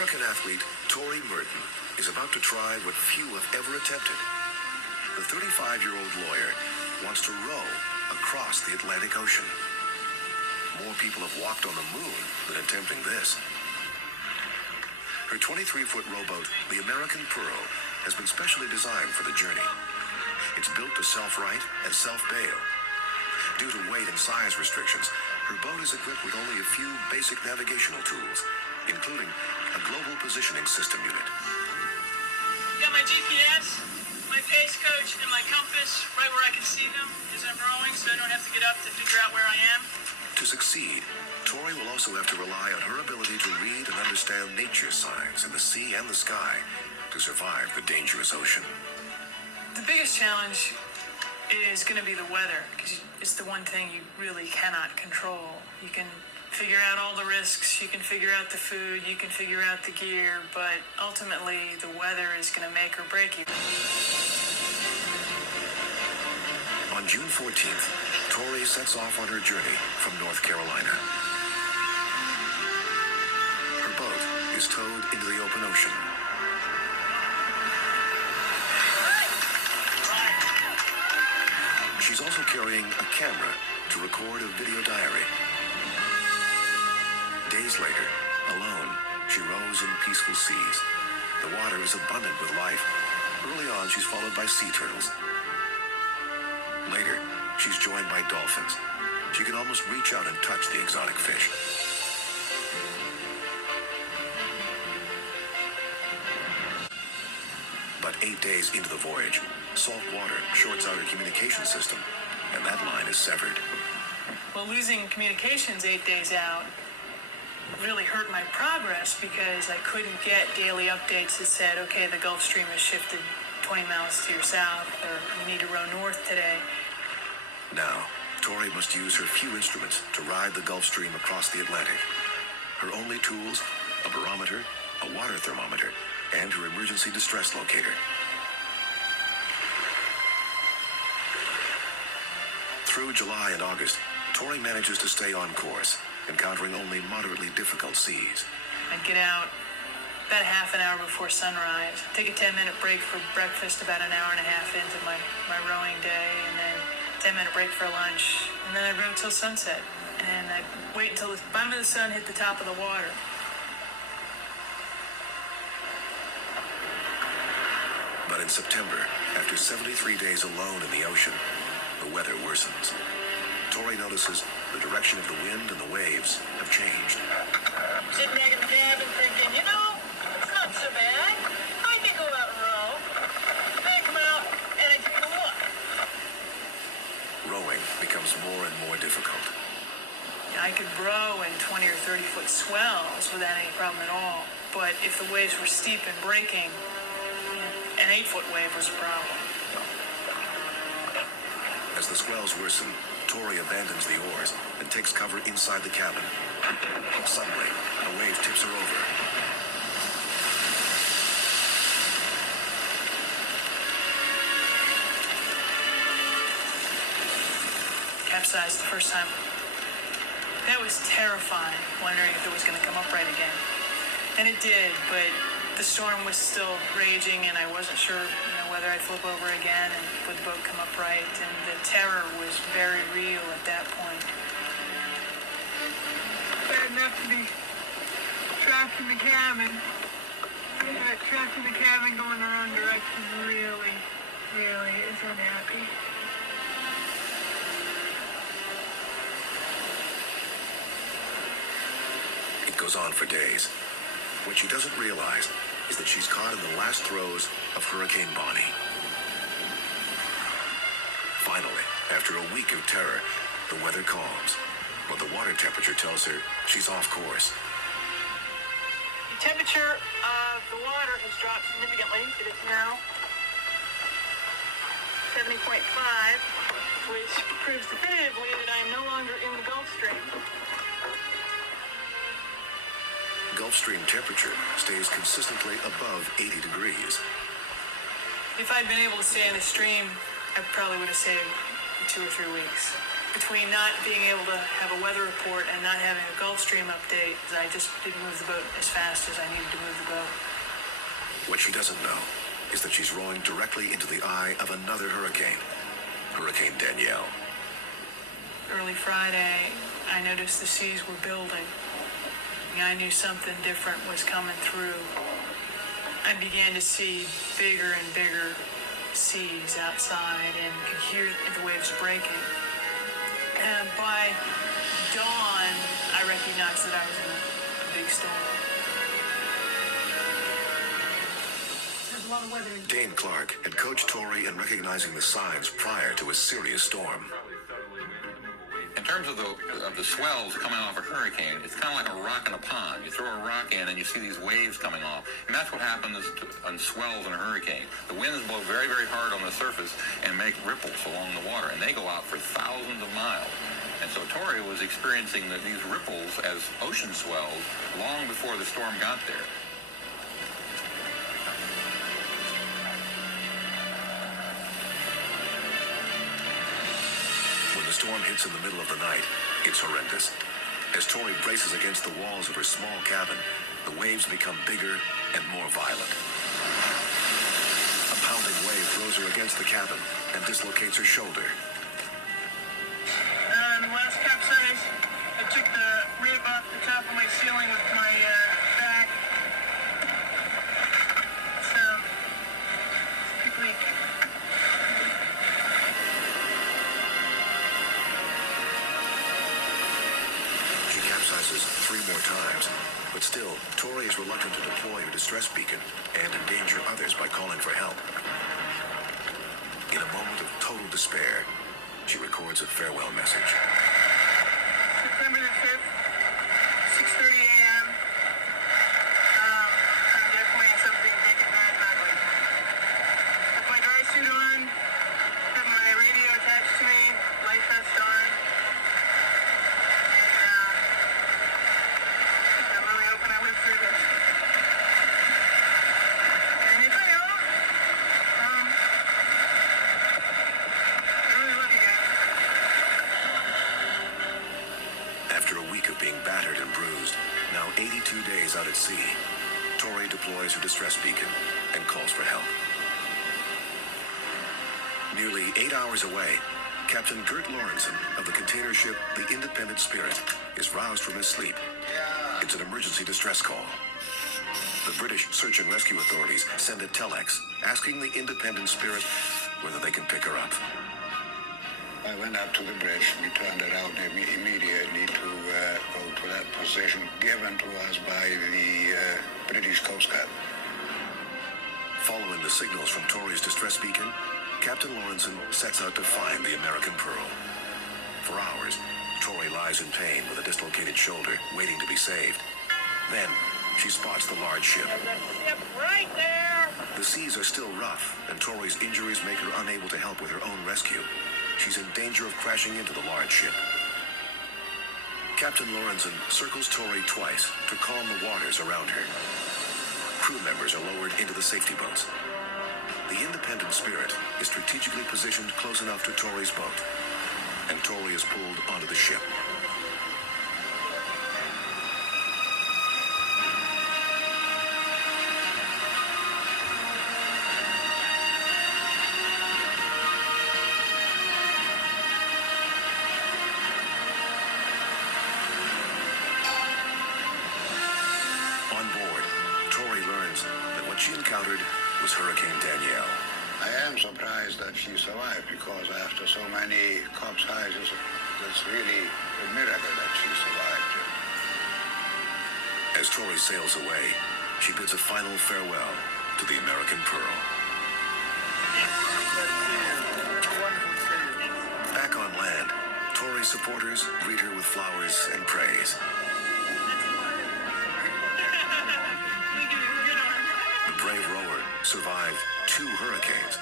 American athlete Tori Murden is about to try what few have ever attempted. The 35-year-old lawyer wants to row across the Atlantic Ocean. More people have walked on the moon than attempting this. Her 23-foot rowboat, the American Pearl, has been specially designed for the journey. It's built to self-right and self-bail. Due to weight and size restrictions, her boat is equipped with only a few basic navigational tools, including a global positioning system unit. Got my GPS, my pace coach, and my compass right where I can see them as I'm rowing, so I don't have to get up to figure out where I am. To succeed, Tori will also have to rely on her ability to read and understand nature signs in the sea and the sky to survive the dangerous ocean. The biggest challenge is going to be the weather, because it's the one thing you really cannot control. You can figure out all the risks, you can figure out the food, you can figure out the gear, but ultimately the weather is going to make or break you. On June 14th, Tori sets off on her journey from North Carolina. Her boat is towed into the open ocean. She's also carrying a camera to record a video diary. Days later, alone, she rows in peaceful seas. The water is abundant with life. Early on, she's followed by sea turtles. Later, she's joined by dolphins. She can almost reach out and touch the exotic fish. But 8 days into the voyage, salt water shorts out her communication system, and that line is severed. Well, losing communications 8 days out really hurt my progress, because I couldn't get daily updates that said, okay, the Gulf Stream has shifted 20 miles to your south, or you need to row north today. Now, Tori must use her few instruments to ride the Gulf Stream across the Atlantic. Her only tools, a barometer, a water thermometer, and her emergency distress locator. Through July and August, Tori manages to stay on course, encountering only moderately difficult seas. I'd get out about half an hour before sunrise, take a 10-minute break for breakfast about an hour and a half into my rowing day, and then 10-minute break for lunch, and then I'd row till sunset. And I'd wait until the bottom of the sun hit the top of the water. But in September, after 73 days alone in the ocean, the weather worsens. Tori notices the direction of the wind and the waves have changed. Sitting back in the cabin thinking, it's not so bad. I can go out and row. Then I come out and I take a look. Rowing becomes more and more difficult. I could row in 20 or 30-foot swells without any problem at all. But if the waves were steep and breaking, an 8-foot wave was a problem. As the swells worsen, Tori abandons the oars and takes cover inside the cabin. Suddenly, a wave tips her over. Capsized the first time. That was terrifying, wondering if it was going to come upright again. And it did, but the storm was still raging, and I wasn't sure, whether I'd flip over again and would the boat come upright. And the terror was very real at that point. Bad enough to be trapped in the cabin. Trapped in the cabin going the wrong direction really is unhappy. It goes on for days. What she doesn't realize is that she's caught in the last throes of Hurricane Bonnie. Finally, after a week of terror, the weather calms, but the water temperature tells her she's off course. The temperature of the water has dropped significantly. It is now 70.5, which proves definitively that I am no longer in the Gulf Stream. Gulf Stream temperature stays consistently above 80 degrees. If I'd been able to stay in the stream, I probably would have saved 2 or 3 weeks. between not being able to have a weather report and not having a Gulf Stream update, I just didn't move the boat as fast as I needed to move the boat. What she doesn't know is that she's rowing directly into the eye of another hurricane, Hurricane Danielle. Early Friday, I noticed the seas were building. I knew something different was coming through. I began to see bigger and bigger seas outside and could hear the waves breaking. And by dawn, I recognized that I was in a big storm. There's a lot of weather. Dane Clark had coached Tori in recognizing the signs prior to a serious storm. In terms of the swells coming off a hurricane, it's kind of like a rock in a pond. You throw a rock in and you see these waves coming off. And that's what happens on swells in a hurricane. The winds blow very, very hard on the surface and make ripples along the water. And they go out for thousands of miles. And so Tori was experiencing these ripples as ocean swells long before the storm got there. The storm hits in the middle of the night. It's horrendous. As Tori braces against the walls of her small cabin, the waves become bigger and more violent. A pounding wave throws her against the cabin and dislocates her shoulder. Last capsize, I took the rib off the top of my ceiling with my back. So, big leak. Capsizes 3 more times, but still, Tori is reluctant to deploy her distress beacon and endanger others by calling for help. In a moment of total despair, she records a farewell message. September the 5th, 6:30 a.m. I'm definitely in something big and bad and ugly. With my dry suit on, have my radio attached to me, life vest on. Battered and bruised, now 82 days out at sea, Tori deploys her distress beacon and calls for help. Nearly 8 hours away, Captain Gert Lorenzen of the container ship the Independent Spirit is roused from his sleep. It's an emergency distress call. The British search and rescue authorities send a telex asking the Independent Spirit whether they can pick her up. I went up to the bridge. We turned around immediately to go to that position given to us by the British Coast Guard. Following the signals from Tori's distress beacon, Captain Lorenzen sets out to find the American Pearl. For hours, Tori lies in pain with a dislocated shoulder, waiting to be saved. Then, she spots the large ship. Right there! The seas are still rough, and Tori's injuries make her unable to help with her own rescue. She's in danger of crashing into the large ship. Captain Lorenzen circles Tori twice to calm the waters around her. Crew members are lowered into the safety boats. The Independent Spirit is strategically positioned close enough to Tori's boat, and Tori is pulled onto the ship. She encountered was Hurricane Danielle. I am surprised that she survived because after so many capsizes, it's really a miracle that she survived. As Tori sails away, she bids a final farewell to the American Pearl. Back on land, Tori's supporters greet her with flowers and praise. The brave rower survived 2 hurricanes